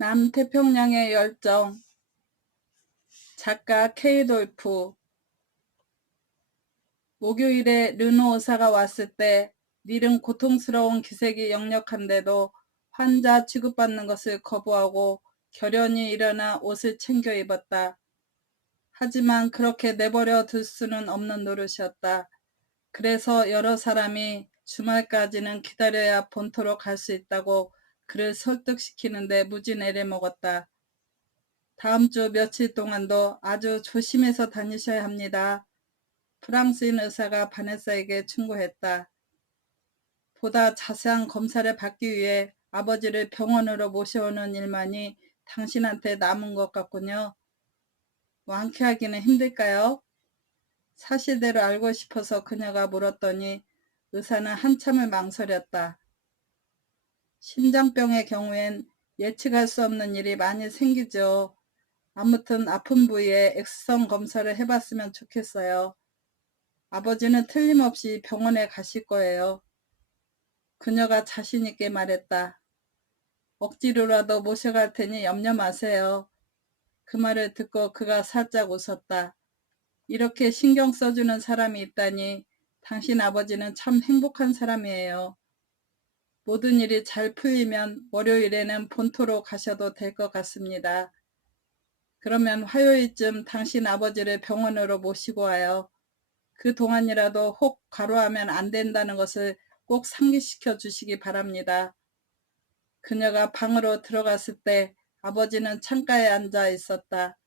남태평양의 열정. 작가 케이돌프. 목요일에 르노 의사가 왔을 때 닐은 고통스러운 기색이 역력한데도 환자 취급받는 것을 거부하고 결연히 일어나 옷을 챙겨 입었다. 하지만 그렇게 내버려 둘 수는 없는 노릇이었다. 그래서 여러 사람이 주말까지는 기다려야 본토로 갈 수 있다고 그를 설득시키는데 무진 애를 먹었다. 다음 주 며칠 동안도 아주 조심해서 다니셔야 합니다. 프랑스인 의사가 바네사에게 충고했다. 보다 자세한 검사를 받기 위해 아버지를 병원으로 모셔오는 일만이 당신한테 남은 것 같군요. 완쾌하기는 힘들까요? 사실대로 알고 싶어서 그녀가 물었더니 의사는 한참을 망설였다. 심장병의 경우엔 예측할 수 없는 일이 많이 생기죠. 아무튼 아픈 부위에 엑스선 검사를 해봤으면 좋겠어요. 아버지는 틀림없이 병원에 가실 거예요. 그녀가 자신 있게 말했다. 억지로라도 모셔갈 테니 염려 마세요. 그 말을 듣고 그가 살짝 웃었다. 이렇게 신경 써주는 사람이 있다니 당신 아버지는 참 행복한 사람이에요. 모든 일이 잘 풀리면 월요일에는 본토로 가셔도 될 것 같습니다. 그러면 화요일쯤 당신 아버지를 병원으로 모시고 와요. 그 동안이라도 혹 과로하면 안 된다는 것을 꼭 상기시켜 주시기 바랍니다. 그녀가 방으로 들어갔을 때 아버지는 창가에 앉아 있었다.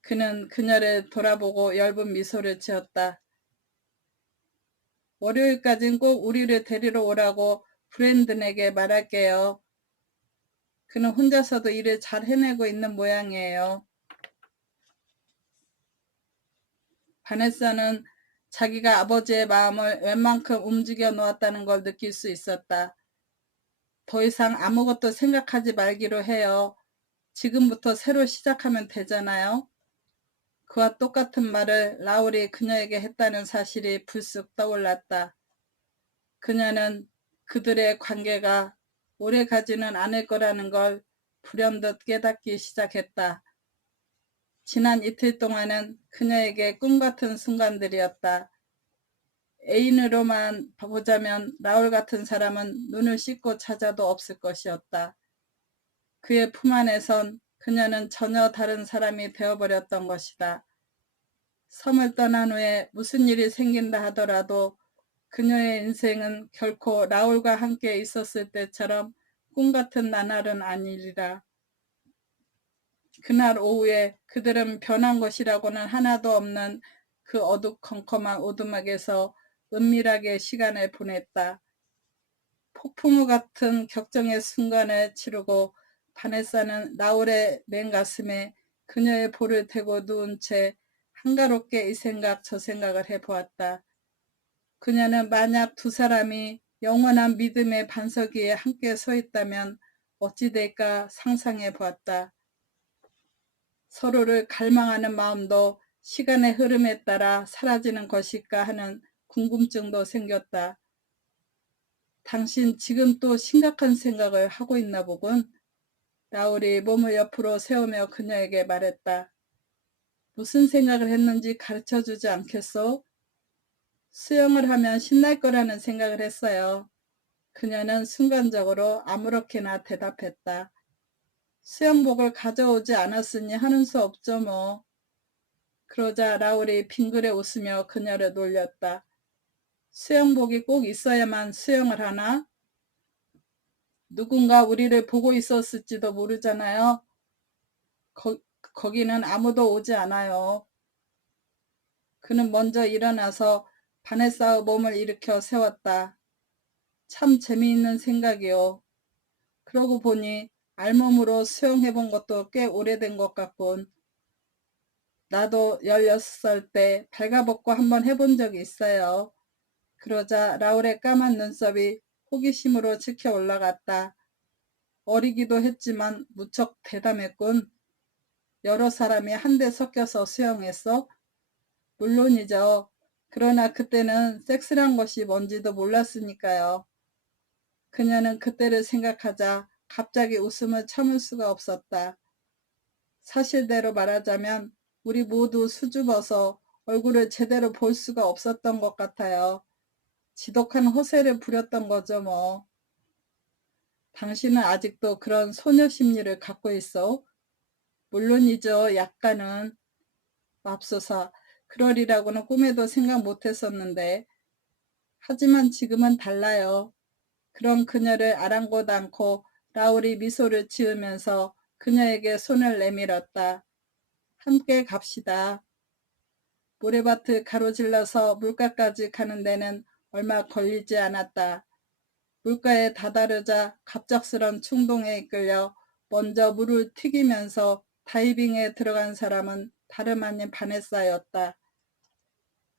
그는 그녀를 돌아보고 엷은 미소를 지었다. 월요일까진 꼭 우리를 데리러 오라고 브랜든에게 말할게요. 그는 혼자서도 일을 잘 해내고 있는 모양이에요. 바네사는 자기가 아버지의 마음을 웬만큼 움직여 놓았다는 걸 느낄 수 있었다. 더 이상 아무것도 생각하지 말기로 해요. 지금부터 새로 시작하면 되잖아요. 그와 똑같은 말을 라울이 그녀에게 했다는 사실이 불쑥 떠올랐다. 그녀는 그들의 관계가 오래가지는 않을 거라는 걸 불현듯 깨닫기 시작했다. 지난 이틀 동안은 그녀에게 꿈같은 순간들이었다. 애인으로만 보자면 라울 같은 사람은 눈을 씻고 찾아도 없을 것이었다. 그의 품 안에선 그녀는 전혀 다른 사람이 되어버렸던 것이다. 섬을 떠난 후에 무슨 일이 생긴다 하더라도 그녀의 인생은 결코 라울과 함께 있었을 때처럼 꿈같은 나날은 아니리라. 그날 오후에 그들은 변한 것이라고는 하나도 없는 그 어두컴컴한 오두막에서 은밀하게 시간을 보냈다. 폭풍우 같은 격정의 순간을 치르고 바네사는 라울의 맨가슴에 그녀의 볼을 대고 누운 채 한가롭게 이 생각 저 생각을 해보았다. 그녀는 만약 두 사람이 영원한 믿음의 반석 위에 함께 서 있다면 어찌 될까 상상해 보았다. 서로를 갈망하는 마음도 시간의 흐름에 따라 사라지는 것일까 하는 궁금증도 생겼다. 당신 지금 또 심각한 생각을 하고 있나 보군. 라울이 몸을 옆으로 세우며 그녀에게 말했다. 무슨 생각을 했는지 가르쳐주지 않겠소? 수영을 하면 신날 거라는 생각을 했어요. 그녀는 순간적으로 아무렇게나 대답했다. 수영복을 가져오지 않았으니 하는 수 없죠 뭐. 그러자 라울이 빙그레 웃으며 그녀를 놀렸다. 수영복이 꼭 있어야만 수영을 하나? 누군가 우리를 보고 있었을지도 모르잖아요. 거기는 아무도 오지 않아요. 그는 먼저 일어나서 바네사의 몸을 일으켜 세웠다. 참 재미있는 생각이요. 그러고 보니 알몸으로 수영해본 것도 꽤 오래된 것 같군. 나도 16살 때 발가벗고 한번 해본 적이 있어요. 그러자 라울의 까만 눈썹이 호기심으로 치켜 올라갔다. 어리기도 했지만 무척 대담했군. 여러 사람이 한데 섞여서 수영했어? 물론이죠. 그러나 그때는 섹스란 것이 뭔지도 몰랐으니까요. 그녀는 그때를 생각하자 갑자기 웃음을 참을 수가 없었다. 사실대로 말하자면 우리 모두 수줍어서 얼굴을 제대로 볼 수가 없었던 것 같아요. 지독한 허세를 부렸던 거죠 뭐. 당신은 아직도 그런 소녀 심리를 갖고 있어? 물론이죠. 약간은. 맙소사. 그러리라고는 꿈에도 생각 못했었는데. 하지만 지금은 달라요. 그런 그녀를 아랑곳 않고 라울이 미소를 지으면서 그녀에게 손을 내밀었다. 함께 갑시다. 모래밭을 가로질러서 물가까지 가는 데는 얼마 걸리지 않았다. 물가에 다다르자 갑작스런 충동에 이끌려 먼저 물을 튀기면서 다이빙에 들어간 사람은 다름 아닌 바네사였다.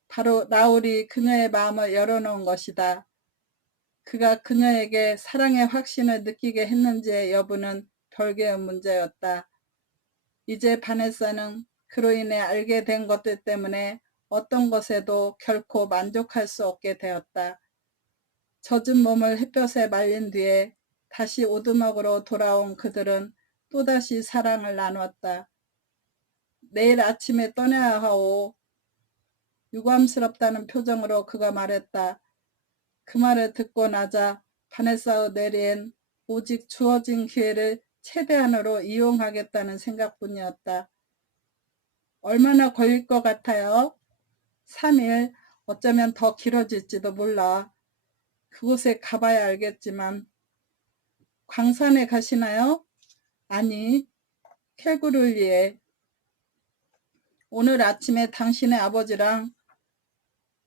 바로 라울이 그녀의 마음을 열어놓은 것이다. 그가 그녀에게 사랑의 확신을 느끼게 했는지의 여부는 별개의 문제였다. 이제 바네사는 그로 인해 알게 된 것들 때문에 어떤 것에도 결코 만족할 수 없게 되었다. 젖은 몸을 햇볕에 말린 뒤에 다시 오두막으로 돌아온 그들은 또다시 사랑을 나눴다. 내일 아침에 떠나야 하오. 유감스럽다는 표정으로 그가 말했다. 그 말을 듣고 나자 바네사의 뇌리엔 오직 주어진 기회를 최대한으로 이용하겠다는 생각뿐이었다. 얼마나 걸릴 것 같아요? 3일, 어쩌면 더 길어질지도 몰라. 그곳에 가봐야 알겠지만. 광산에 가시나요? 아니, 캘구룰리에. 오늘 아침에 당신의 아버지랑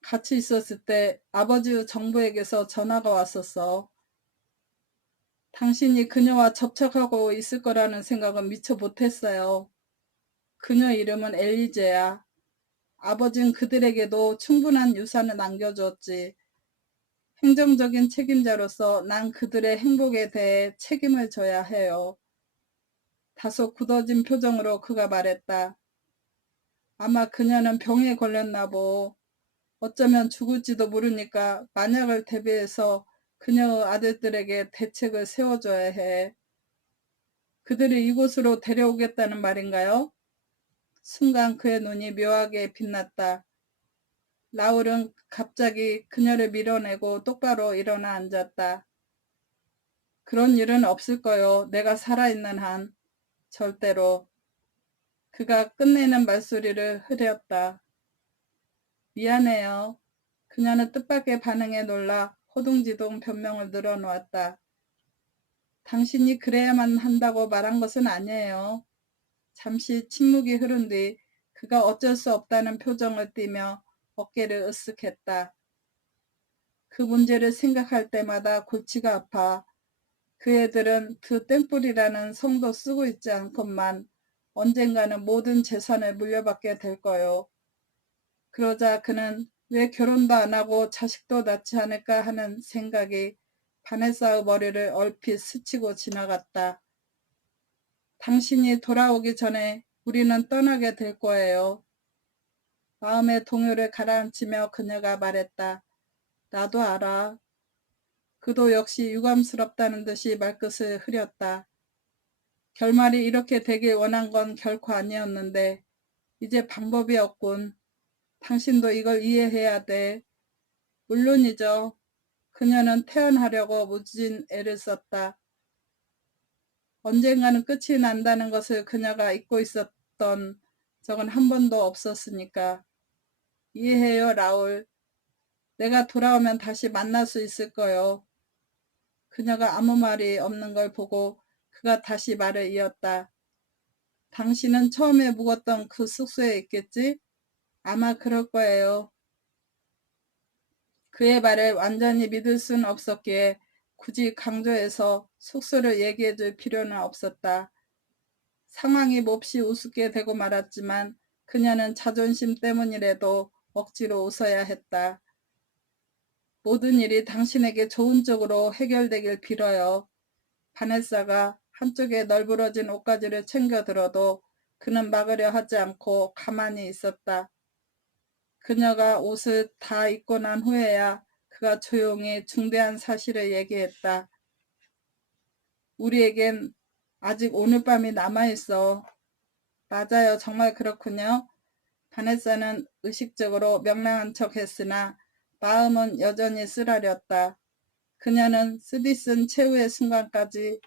같이 있었을 때 아버지 정부에게서 전화가 왔었어. 당신이 그녀와 접촉하고 있을 거라는 생각은 미처 못했어요. 그녀 이름은 엘리제야. 아버지는 그들에게도 충분한 유산을 남겨주었지. 행정적인 책임자로서 난 그들의 행복에 대해 책임을 져야 해요. 다소 굳어진 표정으로 그가 말했다. 아마 그녀는 병에 걸렸나 보. 어쩌면 죽을지도 모르니까 만약을 대비해서 그녀의 아들들에게 대책을 세워줘야 해. 그들을 이곳으로 데려오겠다는 말인가요? 순간 그의 눈이 묘하게 빛났다. 라울은 갑자기 그녀를 밀어내고 똑바로 일어나 앉았다. 그런 일은 없을 거요. 내가 살아있는 한. 절대로. 그가 끝내는 말소리를 흐렸다. 미안해요. 그녀는 뜻밖의 반응에 놀라 호둥지둥 변명을 늘어놓았다. 당신이 그래야만 한다고 말한 것은 아니에요. 잠시 침묵이 흐른 뒤 그가 어쩔 수 없다는 표정을 띠며 어깨를 으쓱했다. 그 문제를 생각할 때마다 골치가 아파. 그 애들은 그 땡뿔이라는 성도 쓰고 있지 않건만 언젠가는 모든 재산을 물려받게 될 거요. 그러자 그는 왜 결혼도 안 하고 자식도 낳지 않을까 하는 생각이 바네사의 머리를 얼핏 스치고 지나갔다. 당신이 돌아오기 전에 우리는 떠나게 될 거예요. 마음의 동요를 가라앉히며 그녀가 말했다. 나도 알아. 그도 역시 유감스럽다는 듯이 말끝을 흐렸다. 결말이 이렇게 되길 원한 건 결코 아니었는데 이제 방법이 없군. 당신도 이걸 이해해야 돼. 물론이죠. 그녀는 태어나려고 무진 애를 썼다. 언젠가는 끝이 난다는 것을 그녀가 잊고 있었던 적은 한 번도 없었으니까. 이해해요, 라울. 내가 돌아오면 다시 만날 수 있을 거요. 그녀가 아무 말이 없는 걸 보고 그가 다시 말을 이었다. 당신은 처음에 묵었던 그 숙소에 있겠지? 아마 그럴 거예요. 그의 말을 완전히 믿을 순 없었기에 굳이 강조해서 숙소를 얘기해 줄 필요는 없었다. 상황이 몹시 우습게 되고 말았지만 그녀는 자존심 때문이라도 억지로 웃어야 했다. 모든 일이 당신에게 좋은 쪽으로 해결되길 빌어요. 바네사가 한쪽에 널브러진 옷가지를 챙겨 들어도 그는 막으려 하지 않고 가만히 있었다. 그녀가 옷을 다 입고 난 후에야 그가 조용히 중대한 사실을 얘기했다. 우리에겐 아직 오늘 밤이 남아있어. 맞아요. 정말 그렇군요. 바네사는 의식적으로 명랑한 척 했으나 마음은 여전히 쓰라렸다. 그녀는 쓰디쓴 최후의 순간까지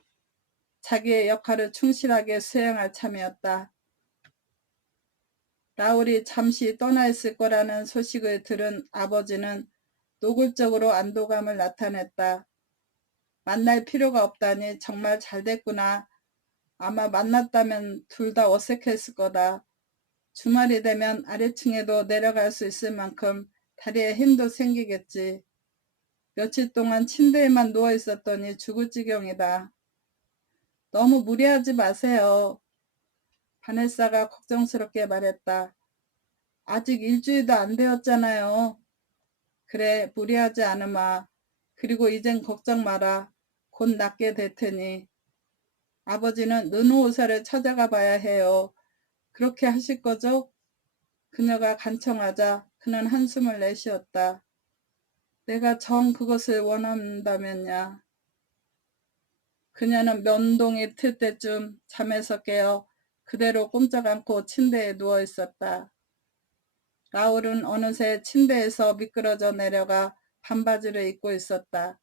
자기의 역할을 충실하게 수행할 참이었다. 라울이 잠시 떠나 있을 거라는 소식을 들은 아버지는 노골적으로 안도감을 나타냈다. 만날 필요가 없다니 정말 잘 됐구나. 아마 만났다면 둘 다 어색했을 거다. 주말이 되면 아래층에도 내려갈 수 있을 만큼 다리에 힘도 생기겠지. 며칠 동안 침대에만 누워 있었더니 죽을 지경이다. 너무 무리하지 마세요. 바네사가 걱정스럽게 말했다. 아직 일주일도 안 되었잖아요. 그래, 무리하지 않으마. 그리고 이젠 걱정 마라. 곧 낫게 될 테니. 아버지는 르노의사를 찾아가 봐야 해요. 그렇게 하실 거죠? 그녀가 간청하자 그는 한숨을 내쉬었다. 내가 정 그것을 원한다면야. 그녀는 면동이 틀 때쯤 잠에서 깨어 그대로 꼼짝 않고 침대에 누워 있었다. 라울은 어느새 침대에서 미끄러져 내려가 반바지를 입고 있었다.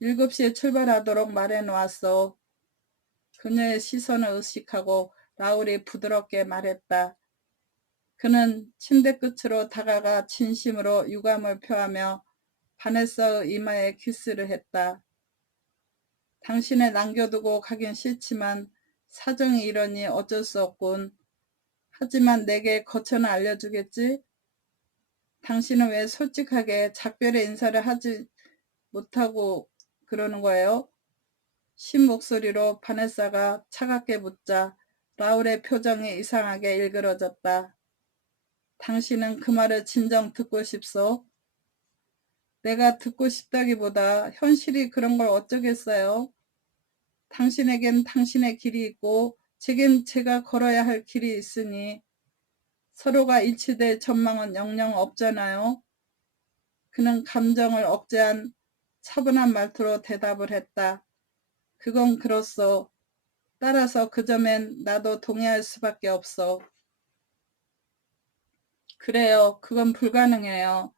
7시에 출발하도록 말해놓았어. 그녀의 시선을 의식하고 라울이 부드럽게 말했다. 그는 침대 끝으로 다가가 진심으로 유감을 표하며 바네사의 이마에 키스를 했다. 당신을 남겨두고 가긴 싫지만 사정이 이러니 어쩔 수 없군. 하지만 내게 거처는 알려주겠지? 당신은 왜 솔직하게 작별의 인사를 하지 못하고 그러는 거예요? 신 목소리로 바네사가 차갑게 묻자 라울의 표정이 이상하게 일그러졌다. 당신은 그 말을 진정 듣고 싶소? 내가 듣고 싶다기보다 현실이 그런 걸 어쩌겠어요? 당신에겐 당신의 길이 있고 제겐 제가 걸어야 할 길이 있으니 서로가 일치될 전망은 영영 없잖아요. 그는 감정을 억제한 차분한 말투로 대답을 했다. 그건 그렇소. 따라서 그 점엔 나도 동의할 수밖에 없어. 그래요. 그건 불가능해요.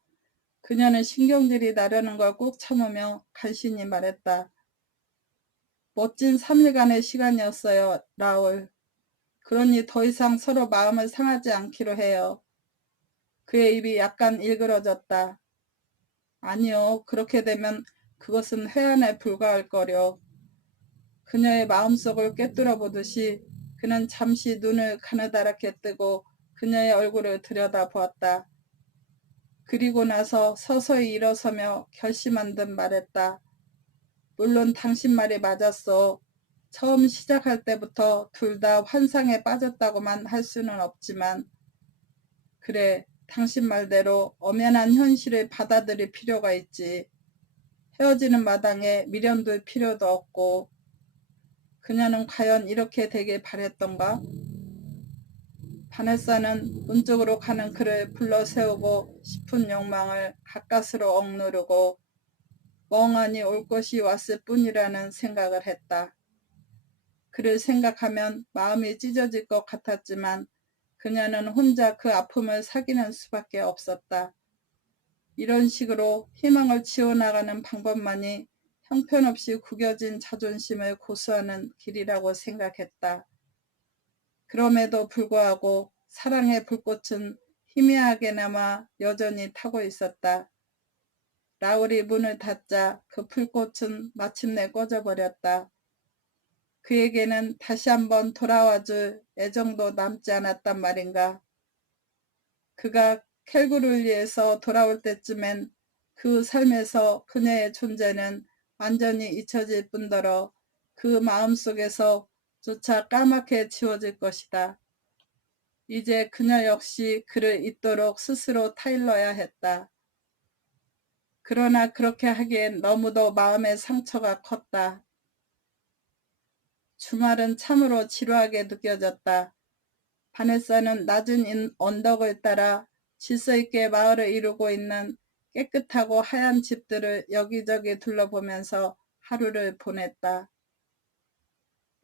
그녀는 신경질이 나려는 걸 꾹 참으며 간신히 말했다. 멋진 3일간의 시간이었어요, 라울. 그러니 더 이상 서로 마음을 상하지 않기로 해요. 그의 입이 약간 일그러졌다. 아니요, 그렇게 되면 그것은 회한에 불과할 거려. 그녀의 마음속을 꿰뚫어 보듯이 그는 잠시 눈을 가느다랗게 뜨고 그녀의 얼굴을 들여다보았다. 그리고 나서 서서히 일어서며 결심한 듯 말했다. 물론 당신 말이 맞았어. 처음 시작할 때부터 둘 다 환상에 빠졌다고만 할 수는 없지만 그래, 당신 말대로 엄연한 현실을 받아들일 필요가 있지. 헤어지는 마당에 미련둘 필요도 없고. 그녀는 과연 이렇게 되길 바랬던가? 바네사는 문 쪽으로 가는 그를 불러세우고 싶은 욕망을 가까스로 억누르고 멍하니 올 것이 왔을 뿐이라는 생각을 했다. 그를 생각하면 마음이 찢어질 것 같았지만 그녀는 혼자 그 아픔을 사귀는 수밖에 없었다. 이런 식으로 희망을 지어나가는 방법만이 형편없이 구겨진 자존심을 고수하는 길이라고 생각했다. 그럼에도 불구하고 사랑의 불꽃은 희미하게나마 여전히 타고 있었다. 라울이 문을 닫자 그 불꽃은 마침내 꺼져버렸다. 그에게는 다시 한번 돌아와줄 애정도 남지 않았단 말인가. 그가 캘그룰리에서 돌아올 때쯤엔 그 삶에서 그녀의 존재는 완전히 잊혀질 뿐더러 그 마음속에서 조차 까맣게 지워질 것이다. 이제 그녀 역시 그를 잊도록 스스로 타일러야 했다. 그러나 그렇게 하기엔 너무도 마음의 상처가 컸다. 주말은 참으로 지루하게 느껴졌다. 바네사는 낮은 언덕을 따라 질서 있게 마을을 이루고 있는 깨끗하고 하얀 집들을 여기저기 둘러보면서 하루를 보냈다.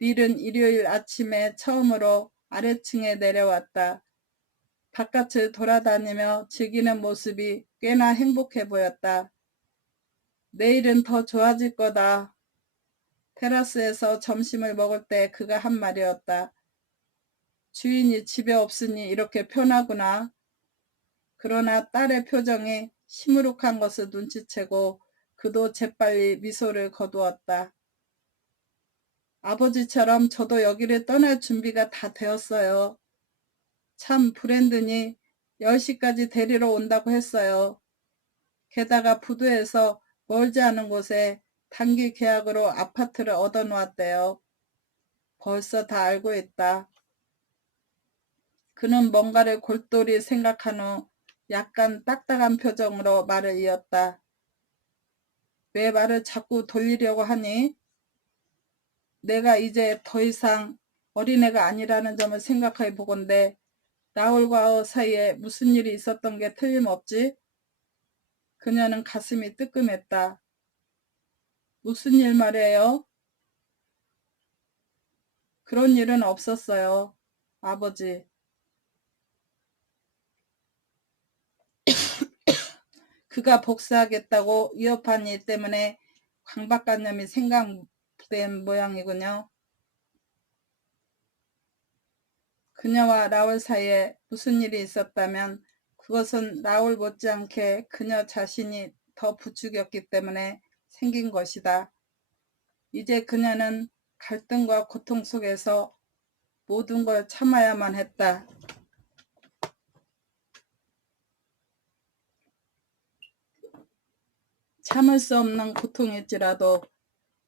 닐은 일요일 아침에 처음으로 아래층에 내려왔다. 바깥을 돌아다니며 즐기는 모습이 꽤나 행복해 보였다. 내일은 더 좋아질 거다. 테라스에서 점심을 먹을 때 그가 한 말이었다. 주인이 집에 없으니 이렇게 편하구나. 그러나 딸의 표정이 시무룩한 것을 눈치채고 그도 재빨리 미소를 거두었다. 아버지처럼 저도 여기를 떠날 준비가 다 되었어요. 참 브랜든이 10시까지 데리러 온다고 했어요. 게다가 부두에서 멀지 않은 곳에 단기 계약으로 아파트를 얻어놓았대요. 벌써 다 알고 있다. 그는 뭔가를 골똘히 생각한 후 약간 딱딱한 표정으로 말을 이었다. 왜 말을 자꾸 돌리려고 하니? 내가 이제 더 이상 어린애가 아니라는 점을 생각해 보건대 라울과 사이에 무슨 일이 있었던 게 틀림없지? 그녀는 가슴이 뜨끔했다. 무슨 일 말이에요? 그런 일은 없었어요. 아버지. 그가 복수하겠다고 위협한 일 때문에 강박관념이 생각된 모양이군요. 그녀와 라울 사이에 무슨 일이 있었다면 그것은 라울 못지않게 그녀 자신이 더 부추겼기 때문에 생긴 것이다. 이제 그녀는 갈등과 고통 속에서 모든 걸 참아야만 했다. 참을 수 없는 고통일지라도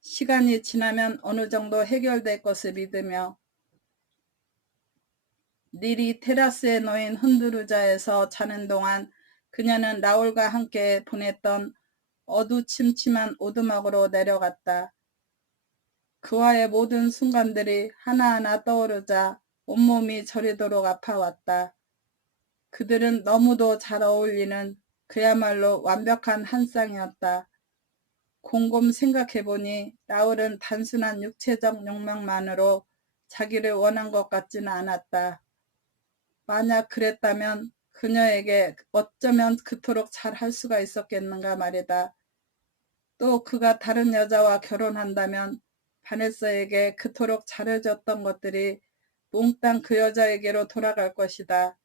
시간이 지나면 어느 정도 해결될 것을 믿으며 닐이 테라스에 놓인 흔들의자에서 자는 동안 그녀는 라울과 함께 보냈던 어두침침한 오두막으로 내려갔다. 그와의 모든 순간들이 하나하나 떠오르자 온몸이 저리도록 아파왔다. 그들은 너무도 잘 어울리는 그야말로 완벽한 한 쌍이었다. 곰곰 생각해보니 라울은 단순한 육체적 욕망만으로 자기를 원한 것 같지는 않았다. 만약 그랬다면 그녀에게 어쩌면 그토록 잘할 수가 있었겠는가 말이다. 또 그가 다른 여자와 결혼한다면 바네사에게 그토록 잘해줬던 것들이 몽땅 그 여자에게로 돌아갈 것이다.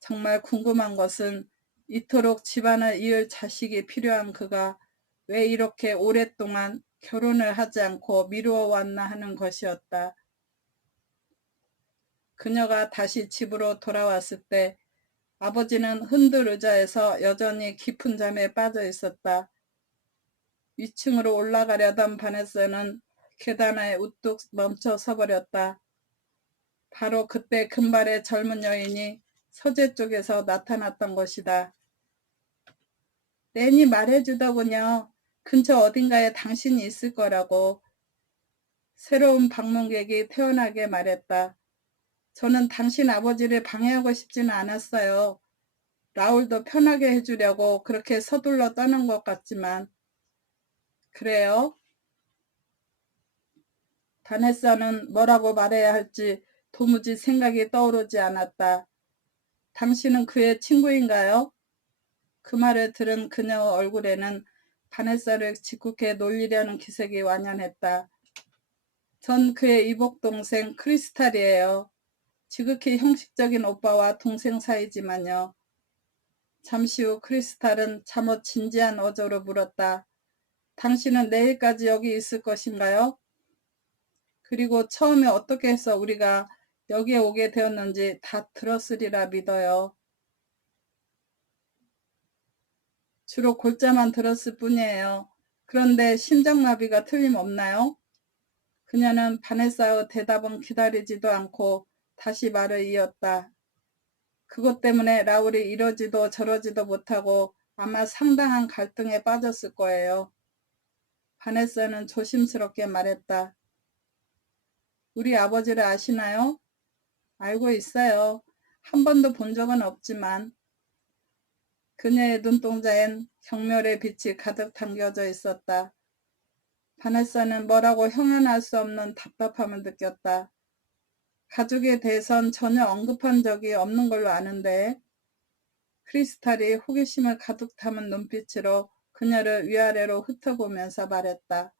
정말 궁금한 것은 이토록 집안을 이을 자식이 필요한 그가 왜 이렇게 오랫동안 결혼을 하지 않고 미루어 왔나 하는 것이었다. 그녀가 다시 집으로 돌아왔을 때 아버지는 흔들 의자에서 여전히 깊은 잠에 빠져 있었다. 위층으로 올라가려던 바네사는 계단에 우뚝 멈춰 서버렸다. 바로 그때 금발의 젊은 여인이 서재 쪽에서 나타났던 것이다. 렌이 말해주더군요. 근처 어딘가에 당신이 있을 거라고. 새로운 방문객이 태연하게 말했다. 저는 당신 아버지를 방해하고 싶지는 않았어요. 라울도 편하게 해주려고 그렇게 서둘러 떠난 것 같지만. 그래요? 바네사는 뭐라고 말해야 할지 도무지 생각이 떠오르지 않았다. 당신은 그의 친구인가요? 그 말을 들은 그녀 얼굴에는 바네사를 짓궂게 놀리려는 기색이 완연했다. 전 그의 이복동생 크리스탈이에요. 지극히 형식적인 오빠와 동생 사이지만요. 잠시 후 크리스탈은 잠옷 진지한 어조로 물었다. 당신은 내일까지 여기 있을 것인가요? 그리고 처음에 어떻게 해서 우리가 여기에 오게 되었는지 다 들었으리라 믿어요. 주로 골자만 들었을 뿐이에요. 그런데 심장마비가 틀림없나요? 그녀는 바네사의 대답은 기다리지도 않고 다시 말을 이었다. 그것 때문에 라울이 이러지도 저러지도 못하고 아마 상당한 갈등에 빠졌을 거예요. 바네사는 조심스럽게 말했다. 우리 아버지를 아시나요? 알고 있어요. 한 번도 본 적은 없지만. 그녀의 눈동자엔 경멸의 빛이 가득 담겨져 있었다. 바네사는 뭐라고 형언할 수 없는 답답함을 느꼈다. 가족에 대해선 전혀 언급한 적이 없는 걸로 아는데 크리스탈이 호기심을 가득 담은 눈빛으로 그녀를 위아래로 훑어보면서 말했다.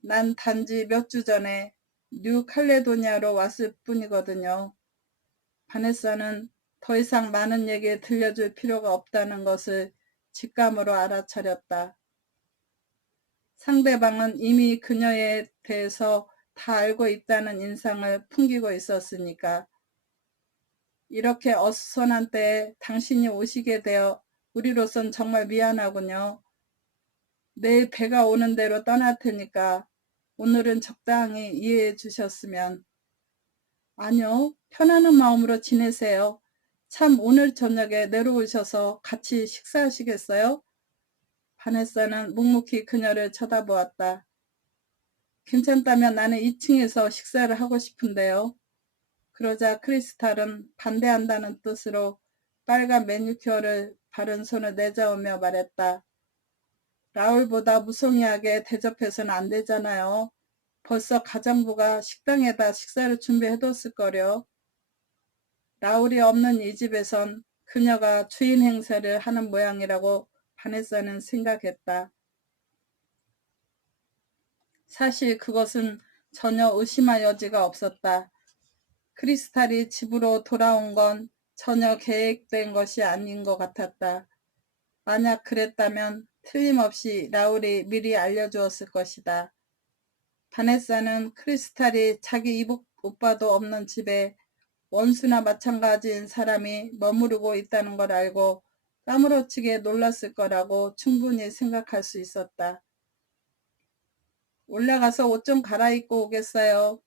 난 단지 몇 주 전에 뉴칼레도니아로 왔을 뿐이거든요. 바네사는 더 이상 많은 얘기 들려줄 필요가 없다는 것을 직감으로 알아차렸다. 상대방은 이미 그녀에 대해서 다 알고 있다는 인상을 풍기고 있었으니까. 이렇게 어수선한 때에 당신이 오시게 되어 우리로선 정말 미안하군요. 내일 배가 오는 대로 떠날 테니까 오늘은 적당히 이해해 주셨으면. 아니요, 편안한 마음으로 지내세요. 참 오늘 저녁에 내려오셔서 같이 식사하시겠어요? 바네사는 묵묵히 그녀를 쳐다보았다. 괜찮다면 나는 2층에서 식사를 하고 싶은데요. 그러자 크리스탈은 반대한다는 뜻으로 빨간 매니큐어를 바른 손을 내저으며 말했다. 라울보다 무성의하게 대접해서는 안 되잖아요. 벌써 가정부가 식당에다 식사를 준비해뒀을 거려. 라울이 없는 이 집에선 그녀가 주인 행세를 하는 모양이라고 바네사는 생각했다. 사실 그것은 전혀 의심할 여지가 없었다. 크리스탈이 집으로 돌아온 건 전혀 계획된 것이 아닌 것 같았다. 만약 그랬다면 틀림없이 라울이 미리 알려주었을 것이다. 바네사는 크리스탈이 자기 이복 오빠도 없는 집에 원수나 마찬가지인 사람이 머무르고 있다는 걸 알고 까무러치게 놀랐을 거라고 충분히 생각할 수 있었다. 올라가서 옷 좀 갈아입고 오겠어요.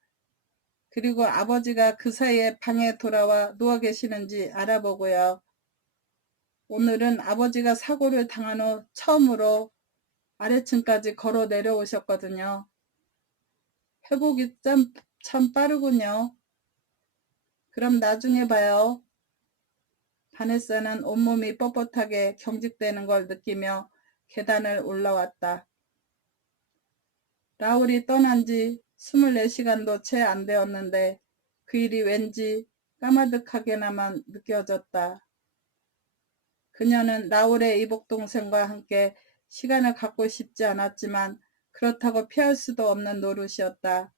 그리고 아버지가 그 사이에 방에 돌아와 누워 계시는지 알아보고요. 오늘은 아버지가 사고를 당한 후 처음으로 아래층까지 걸어 내려오셨거든요. 회복이 참 빠르군요. 그럼 나중에 봐요. 바네사는 온몸이 뻣뻣하게 경직되는 걸 느끼며 계단을 올라왔다. 라울이 떠난 지 24시간도 채 안 되었는데 그 일이 왠지 까마득하게나만 느껴졌다. 그녀는 라울의 이복동생과 함께 시간을 갖고 싶지 않았지만 그렇다고 피할 수도 없는 노릇이었다.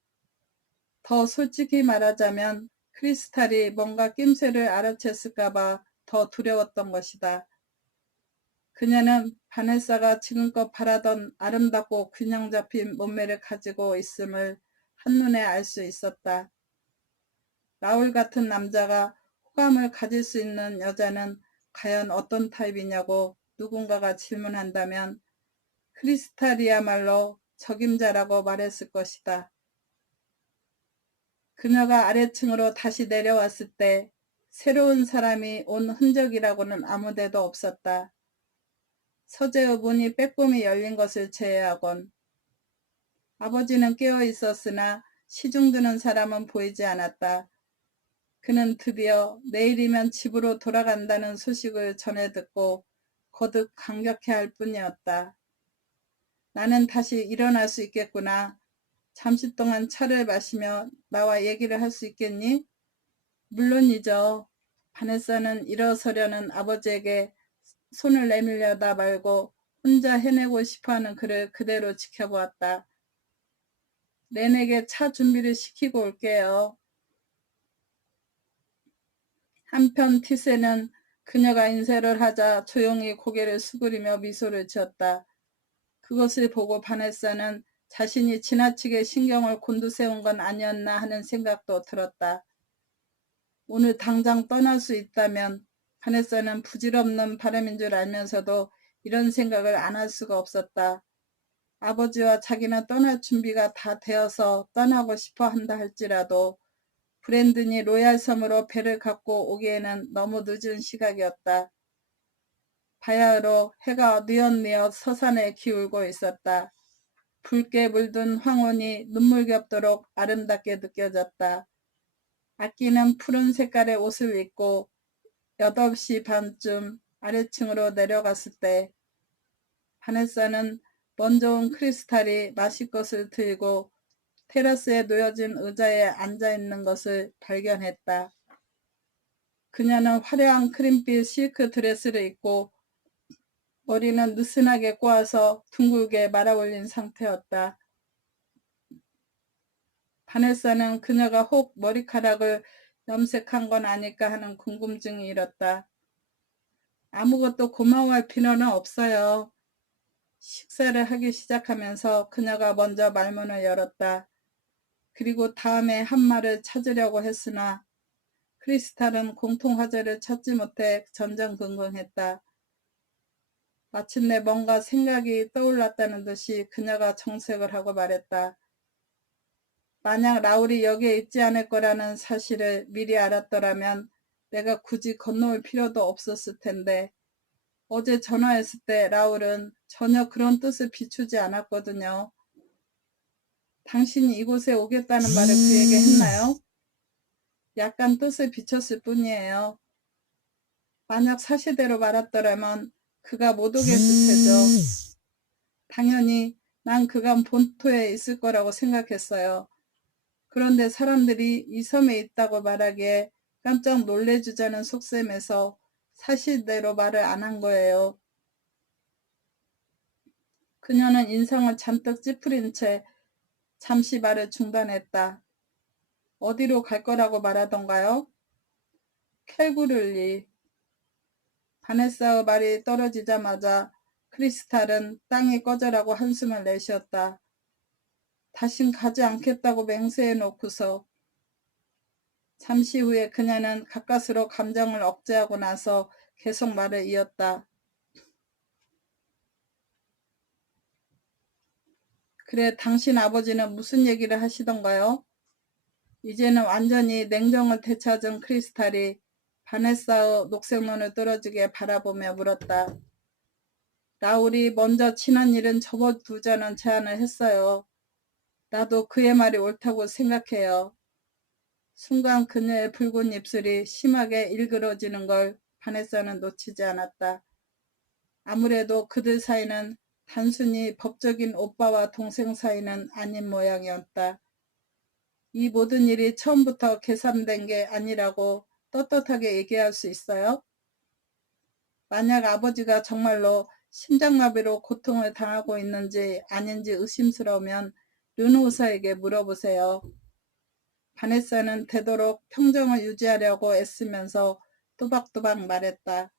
더 솔직히 말하자면 크리스탈이 뭔가 낌새를 알아챘을까봐 더 두려웠던 것이다. 그녀는 바네사가 지금껏 바라던 아름답고 균형 잡힌 몸매를 가지고 있음을 한눈에 알 수 있었다. 라울 같은 남자가 호감을 가질 수 있는 여자는 과연 어떤 타입이냐고 누군가가 질문한다면 크리스탈이야말로 적임자라고 말했을 것이다. 그녀가 아래층으로 다시 내려왔을 때 새로운 사람이 온 흔적이라고는 아무데도 없었다. 서재의 문이 빼꼼히 열린 것을 제외하곤. 아버지는 깨어 있었으나 시중 드는 사람은 보이지 않았다. 그는 드디어 내일이면 집으로 돌아간다는 소식을 전해 듣고 거듭 감격해할 뿐이었다. 나는 다시 일어날 수 있겠구나. 잠시 동안 차를 마시며 나와 얘기를 할 수 있겠니? 물론이죠. 바네사는 일어서려는 아버지에게 손을 내밀려다 말고 혼자 해내고 싶어하는 그를 그대로 지켜보았다. 렌에게 차 준비를 시키고 올게요. 한편 티세는 그녀가 인쇄를 하자 조용히 고개를 수그리며 미소를 지었다. 그것을 보고 바네사는 자신이 지나치게 신경을 곤두세운 건 아니었나 하는 생각도 들었다. 오늘 당장 떠날 수 있다면 바네사는 부질없는 바람인 줄 알면서도 이런 생각을 안 할 수가 없었다. 아버지와 자기는 떠날 준비가 다 되어서 떠나고 싶어 한다 할지라도 브랜든이 로얄섬으로 배를 갖고 오기에는 너무 늦은 시각이었다. 바야흐로 해가 뉘엿뉘엿 서산에 기울고 있었다. 붉게 물든 황혼이 눈물겹도록 아름답게 느껴졌다. 아끼는 푸른 색깔의 옷을 입고 8시 반쯤 아래층으로 내려갔을 때 바네사는 먼저 온 크리스탈이 마실 것을 들고 테라스에 놓여진 의자에 앉아 있는 것을 발견했다. 그녀는 화려한 크림빛 실크 드레스를 입고 머리는 느슨하게 꼬아서 둥글게 말아올린 상태였다. 바네사는 그녀가 혹 머리카락을 염색한 건 아닐까 하는 궁금증이 일었다. 아무것도 고마워할 필요는 없어요. 식사를 하기 시작하면서 그녀가 먼저 말문을 열었다. 그리고 다음에 한 말을 찾으려고 했으나 크리스탈은 공통 화제를 찾지 못해 전전긍긍했다. 마침내 뭔가 생각이 떠올랐다는 듯이 그녀가 정색을 하고 말했다. 만약 라울이 여기에 있지 않을 거라는 사실을 미리 알았더라면 내가 굳이 건너올 필요도 없었을 텐데 어제 전화했을 때 라울은 전혀 그런 뜻을 비추지 않았거든요. 당신이 이곳에 오겠다는 말을 그에게 했나요? 약간 뜻을 비췄을 뿐이에요. 만약 사실대로 말았더라면 그가 못 오겠을 테죠. 당연히 난 그가 본토에 있을 거라고 생각했어요. 그런데 사람들이 이 섬에 있다고 말하기에 깜짝 놀래주자는 속셈에서 사실대로 말을 안 한 거예요. 그녀는 인상을 잔뜩 찌푸린 채 잠시 말을 중단했다. 어디로 갈 거라고 말하던가요? 캘구를리. 바네사의 말이 떨어지자마자 크리스탈은 땅이 꺼져라고 한숨을 내쉬었다. 다신 가지 않겠다고 맹세해 놓고서 잠시 후에 그녀는 가까스로 감정을 억제하고 나서 계속 말을 이었다. 그래, 당신 아버지는 무슨 얘기를 하시던가요? 이제는 완전히 냉정을 되찾은 크리스탈이 바네사의 녹색 눈을 떨어지게 바라보며 물었다. 라울이 먼저 지난 일은 접어두자는 제안을 했어요. 나도 그의 말이 옳다고 생각해요. 순간 그녀의 붉은 입술이 심하게 일그러지는 걸 바네사는 놓치지 않았다. 아무래도 그들 사이는 단순히 법적인 오빠와 동생 사이는 아닌 모양이었다. 이 모든 일이 처음부터 계산된 게 아니라고 떳떳하게 얘기할 수 있어요? 만약 아버지가 정말로 심장마비로 고통을 당하고 있는지 아닌지 의심스러우면 르노 의사에게 물어보세요. 바네사는 되도록 평정을 유지하려고 애쓰면서 또박또박 말했다.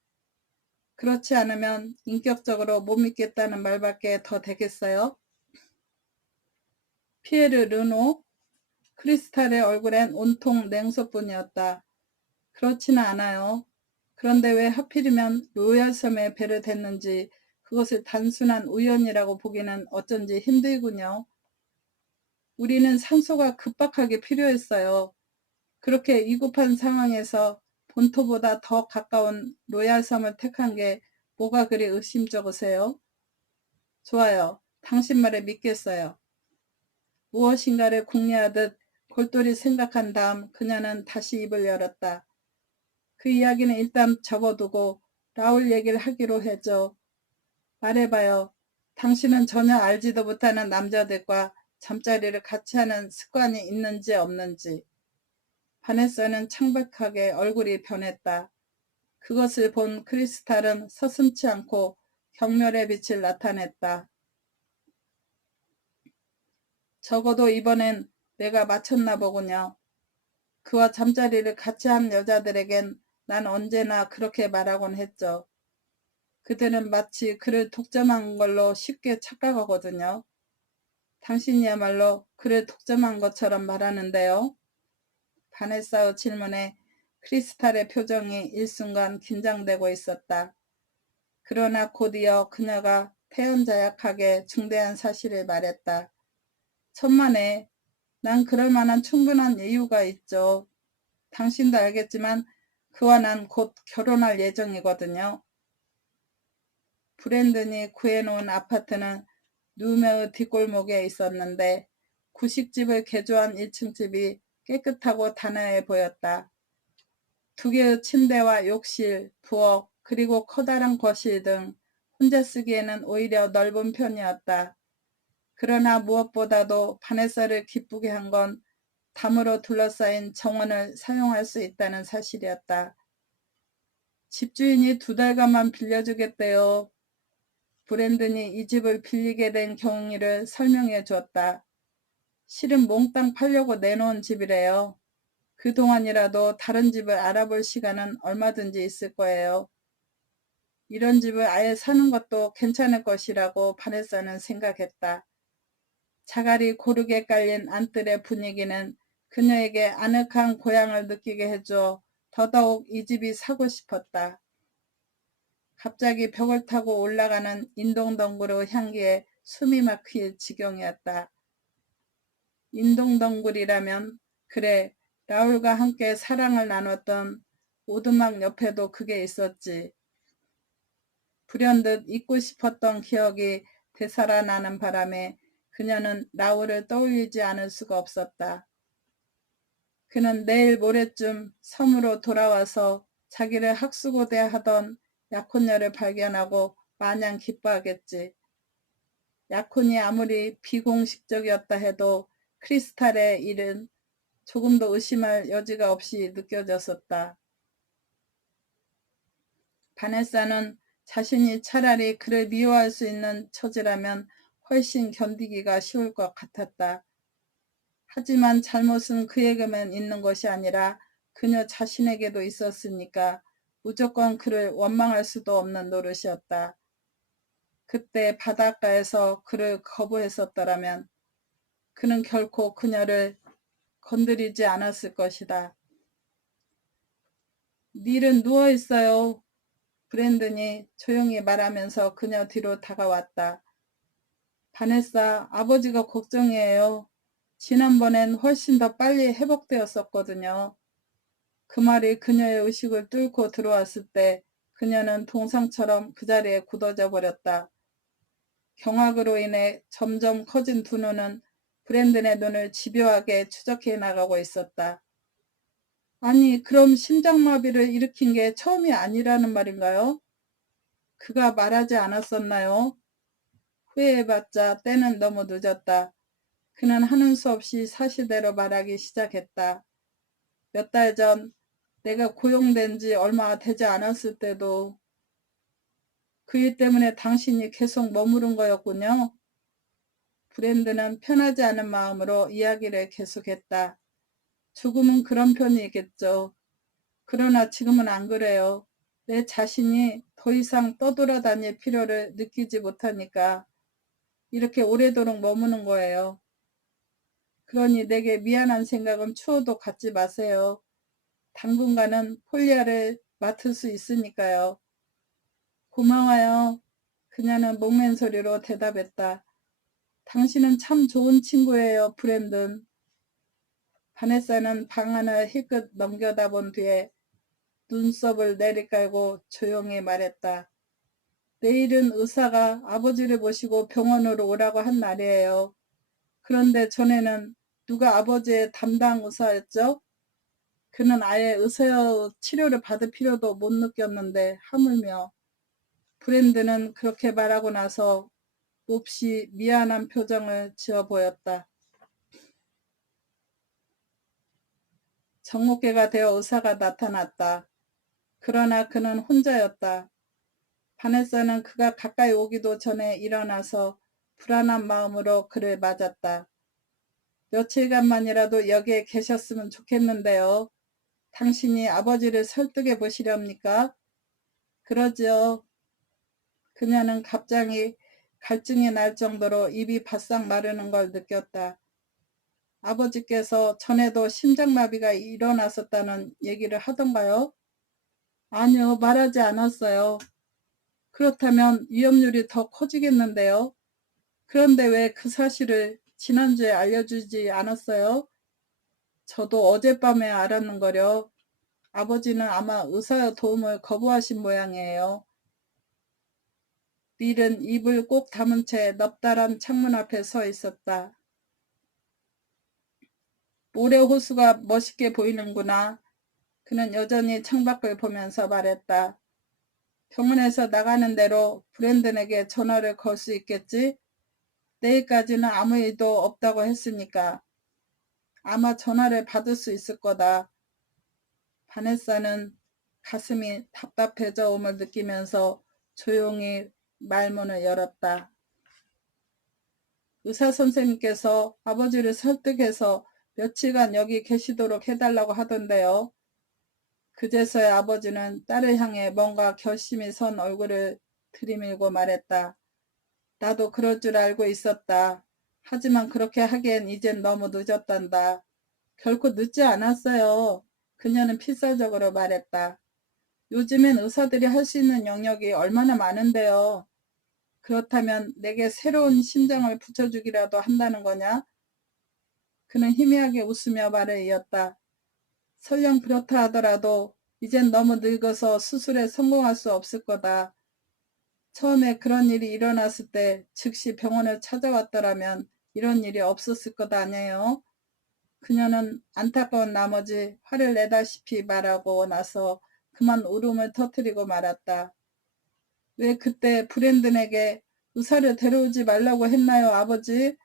그렇지 않으면 인격적으로 못 믿겠다는 말밖에 더 되겠어요? 피에르 르노? 크리스탈의 얼굴엔 온통 냉소뿐이었다. 그렇지는 않아요. 그런데 왜 하필이면 로얄섬에 배를 댔는지 그것을 단순한 우연이라고 보기는 어쩐지 힘들군요. 우리는 산소가 급박하게 필요했어요. 그렇게 위급한 상황에서 본토보다 더 가까운 로얄섬을 택한 게 뭐가 그리 의심쩍으세요? 좋아요. 당신 말에 믿겠어요. 무엇인가를 궁리하듯 골똘히 생각한 다음 그녀는 다시 입을 열었다. 그 이야기는 일단 접어두고 라울 얘기를 하기로 했죠. 말해봐요. 당신은 전혀 알지도 못하는 남자들과 잠자리를 같이 하는 습관이 있는지 없는지. 바네사는 창백하게 얼굴이 변했다. 그것을 본 크리스탈은 서슴지 않고 경멸의 빛을 나타냈다. 적어도 이번엔 내가 맞췄나 보군요. 그와 잠자리를 같이 한 여자들에겐 난 언제나 그렇게 말하곤 했죠. 그들은 마치 그를 독점한 걸로 쉽게 착각하거든요. 당신이야말로 그를 독점한 것처럼 말하는데요. 바네사의 질문에 크리스탈의 표정이 일순간 긴장되고 있었다. 그러나 곧이어 그녀가 태연자약하게 중대한 사실을 말했다. 천만에 난 그럴 만한 충분한 이유가 있죠. 당신도 알겠지만 그와 난 곧 결혼할 예정이거든요. 브랜든이 구해놓은 아파트는 누메의 뒷골목에 있었는데 구식집을 개조한 1층 집이 깨끗하고 단아해 보였다. 2개의 침대와 욕실, 부엌, 그리고 커다란 거실 등 혼자 쓰기에는 오히려 넓은 편이었다. 그러나 무엇보다도 바네사를 기쁘게 한 건 담으로 둘러싸인 정원을 사용할 수 있다는 사실이었다. 집주인이 2달간만 빌려주겠대요. 브랜든이 이 집을 빌리게 된 경위를 설명해 주었다. 실은 몽땅 팔려고 내놓은 집이래요. 그동안이라도 다른 집을 알아볼 시간은 얼마든지 있을 거예요. 이런 집을 아예 사는 것도 괜찮을 것이라고 바네사는 생각했다. 자갈이 고르게 깔린 안뜰의 분위기는 그녀에게 아늑한 고향을 느끼게 해줘 더더욱 이 집이 사고 싶었다. 갑자기 벽을 타고 올라가는 인동덩굴의 향기에 숨이 막힐 지경이었다. 인동덩굴이라면 그래, 라울과 함께 사랑을 나눴던 오두막 옆에도 그게 있었지. 불현듯 잊고 싶었던 기억이 되살아나는 바람에 그녀는 라울을 떠올리지 않을 수가 없었다. 그는 내일 모레쯤 섬으로 돌아와서 자기를 학수고대하던 약혼녀를 발견하고 마냥 기뻐하겠지. 약혼이 아무리 비공식적이었다 해도 크리스탈의 일은 조금도 의심할 여지가 없이 느껴졌었다. 바네사는 자신이 차라리 그를 미워할 수 있는 처지라면 훨씬 견디기가 쉬울 것 같았다. 하지만 잘못은 그에게만 있는 것이 아니라 그녀 자신에게도 있었으니까 무조건 그를 원망할 수도 없는 노릇이었다. 그때 바닷가에서 그를 거부했었더라면 그는 결코 그녀를 건드리지 않았을 것이다. 닐은 누워있어요. 브랜든이 조용히 말하면서 그녀 뒤로 다가왔다. 바네사, 아버지가 걱정이에요. 지난번엔 훨씬 더 빨리 회복되었었거든요. 그 말이 그녀의 의식을 뚫고 들어왔을 때 그녀는 동상처럼 그 자리에 굳어져 버렸다. 경악으로 인해 점점 커진 두 눈은 브랜든의 눈을 집요하게 추적해 나가고 있었다. 아니, 그럼 심장마비를 일으킨 게 처음이 아니라는 말인가요? 그가 말하지 않았었나요? 후회해봤자 때는 너무 늦었다. 그는 하는 수 없이 사실대로 말하기 시작했다. 몇 달 전 내가 고용된 지 얼마 되지 않았을 때도 그 일 때문에 당신이 계속 머무른 거였군요. 브랜드는 편하지 않은 마음으로 이야기를 계속했다. 조금은 그런 편이겠죠. 그러나 지금은 안 그래요. 내 자신이 더 이상 떠돌아다닐 필요를 느끼지 못하니까 이렇게 오래도록 머무는 거예요. 그러니 내게 미안한 생각은 추워도 갖지 마세요. 당분간은 폴리아를 맡을 수 있으니까요. 고마워요. 그녀는 목맨 소리로 대답했다. 당신은 참 좋은 친구예요, 브랜든. 바네사는 방안을 힐끗 넘겨다본 뒤에 눈썹을 내리깔고 조용히 말했다. 내일은 의사가 아버지를 모시고 병원으로 오라고 한 날이에요. 그런데 전에는 누가 아버지의 담당 의사였죠? 그는 아예 의사 치료를 받을 필요도 못 느꼈는데 하물며 브랜드는 그렇게 말하고 나서 몹시 미안한 표정을 지어 보였다. 정목회가 되어 의사가 나타났다. 그러나 그는 혼자였다. 바네사는 그가 가까이 오기도 전에 일어나서 불안한 마음으로 그를 맞았다. 며칠간만이라도 여기에 계셨으면 좋겠는데요. 당신이 아버지를 설득해 보시렵니까? 그러지요. 그녀는 갑자기 갈증이 날 정도로 입이 바싹 마르는 걸 느꼈다. 아버지께서 전에도 심장마비가 일어났었다는 얘기를 하던가요? 아니요, 말하지 않았어요. 그렇다면 위험률이 더 커지겠는데요. 그런데 왜 그 사실을 지난주에 알려주지 않았어요? 저도 어젯밤에 알았는거려. 아버지는 아마 의사의 도움을 거부하신 모양이에요. 닐은 입을 꼭 다문 채 넙다란 창문 앞에 서 있었다. 모래 호수가 멋있게 보이는구나. 그는 여전히 창밖을 보면서 말했다. 병원에서 나가는 대로 브랜든에게 전화를 걸 수 있겠지? 내일까지는 아무 일도 없다고 했으니까 아마 전화를 받을 수 있을 거다. 바네사는 가슴이 답답해져옴을 느끼면서 조용히 말문을 열었다. 의사선생님께서 아버지를 설득해서 며칠간 여기 계시도록 해달라고 하던데요. 그제서야 아버지는 딸을 향해 뭔가 결심이 선 얼굴을 들이밀고 말했다. 나도 그럴 줄 알고 있었다. 하지만 그렇게 하기엔 이젠 너무 늦었단다. 결코 늦지 않았어요. 그녀는 필사적으로 말했다. 요즘엔 의사들이 할 수 있는 영역이 얼마나 많은데요. 그렇다면 내게 새로운 심장을 붙여주기라도 한다는 거냐? 그는 희미하게 웃으며 말을 이었다. 설령 그렇다 하더라도 이젠 너무 늙어서 수술에 성공할 수 없을 거다. 처음에 그런 일이 일어났을 때 즉시 병원을 찾아왔더라면 이런 일이 없었을 것 아니에요. 그녀는 안타까운 나머지 화를 내다시피 말하고 나서 그만 울음을 터뜨리고 말았다. 왜 그때 브랜든에게 의사를 데려오지 말라고 했나요, 아버지?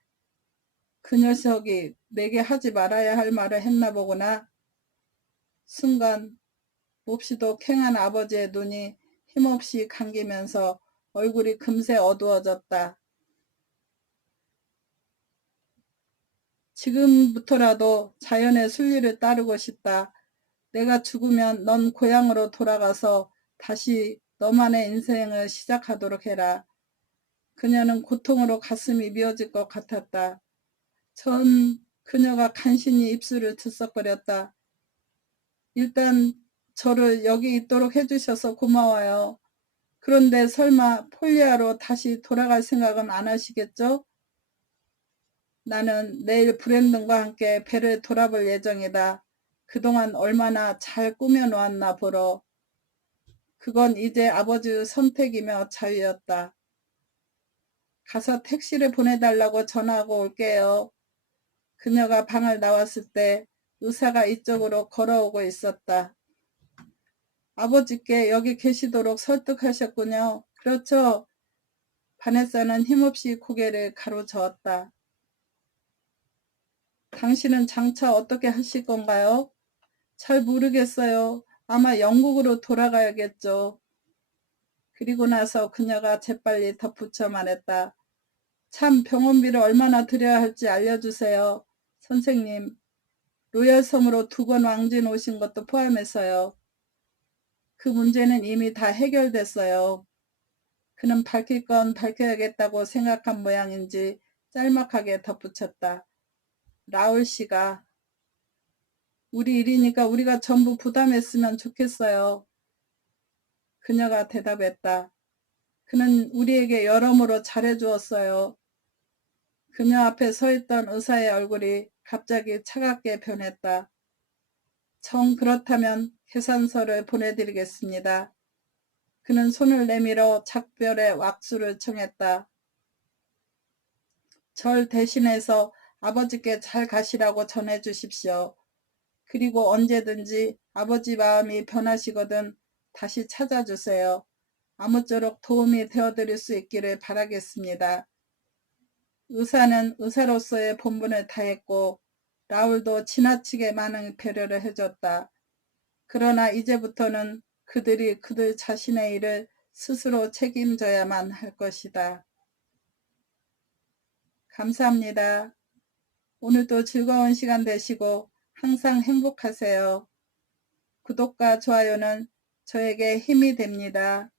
그 녀석이 내게 하지 말아야 할 말을 했나 보구나. 순간 몹시도 캥한 아버지의 눈이 힘없이 감기면서 얼굴이 금세 어두워졌다. 지금부터라도 자연의 순리를 따르고 싶다. 내가 죽으면 넌 고향으로 돌아가서 다시 너만의 인생을 시작하도록 해라. 그녀는 고통으로 가슴이 미어질 것 같았다. 전 그녀가 간신히 입술을 들썩거렸다. 일단 저를 여기 있도록 해주셔서 고마워요. 그런데 설마 폴리아로 다시 돌아갈 생각은 안 하시겠죠? 나는 내일 브랜든과 함께 배를 돌아볼 예정이다. 그동안 얼마나 잘 꾸며놓았나 보러. 그건 이제 아버지의 선택이며 자유였다. 가서 택시를 보내달라고 전화하고 올게요. 그녀가 방을 나왔을 때 의사가 이쪽으로 걸어오고 있었다. 아버지께 여기 계시도록 설득하셨군요. 그렇죠? 바네사는 힘없이 고개를 가로저었다. 당신은 장차 어떻게 하실 건가요? 잘 모르겠어요. 아마 영국으로 돌아가야겠죠. 그리고 나서 그녀가 재빨리 덧붙여 말했다. 참 병원비를 얼마나 들여야 할지 알려주세요. 선생님, 로얄섬으로 2번 왕진 오신 것도 포함해서요. 그 문제는 이미 다 해결됐어요. 그는 밝힐 건 밝혀야겠다고 생각한 모양인지 짤막하게 덧붙였다. 라울 씨가 우리 일이니까 우리가 전부 부담했으면 좋겠어요. 그녀가 대답했다. 그는 우리에게 여러모로 잘해주었어요. 그녀 앞에 서 있던 의사의 얼굴이 갑자기 차갑게 변했다. 정 그렇다면 계산서를 보내드리겠습니다. 그는 손을 내밀어 작별의 왁수를 청했다. 절 대신해서 아버지께 잘 가시라고 전해주십시오. 그리고 언제든지 아버지 마음이 변하시거든 다시 찾아주세요. 아무쪼록 도움이 되어드릴 수 있기를 바라겠습니다. 의사는 의사로서의 본분을 다했고 라울도 지나치게 많은 배려를 해줬다. 그러나 이제부터는 그들이 그들 자신의 일을 스스로 책임져야만 할 것이다. 감사합니다. 오늘도 즐거운 시간 되시고 항상 행복하세요. 구독과 좋아요는 저에게 힘이 됩니다.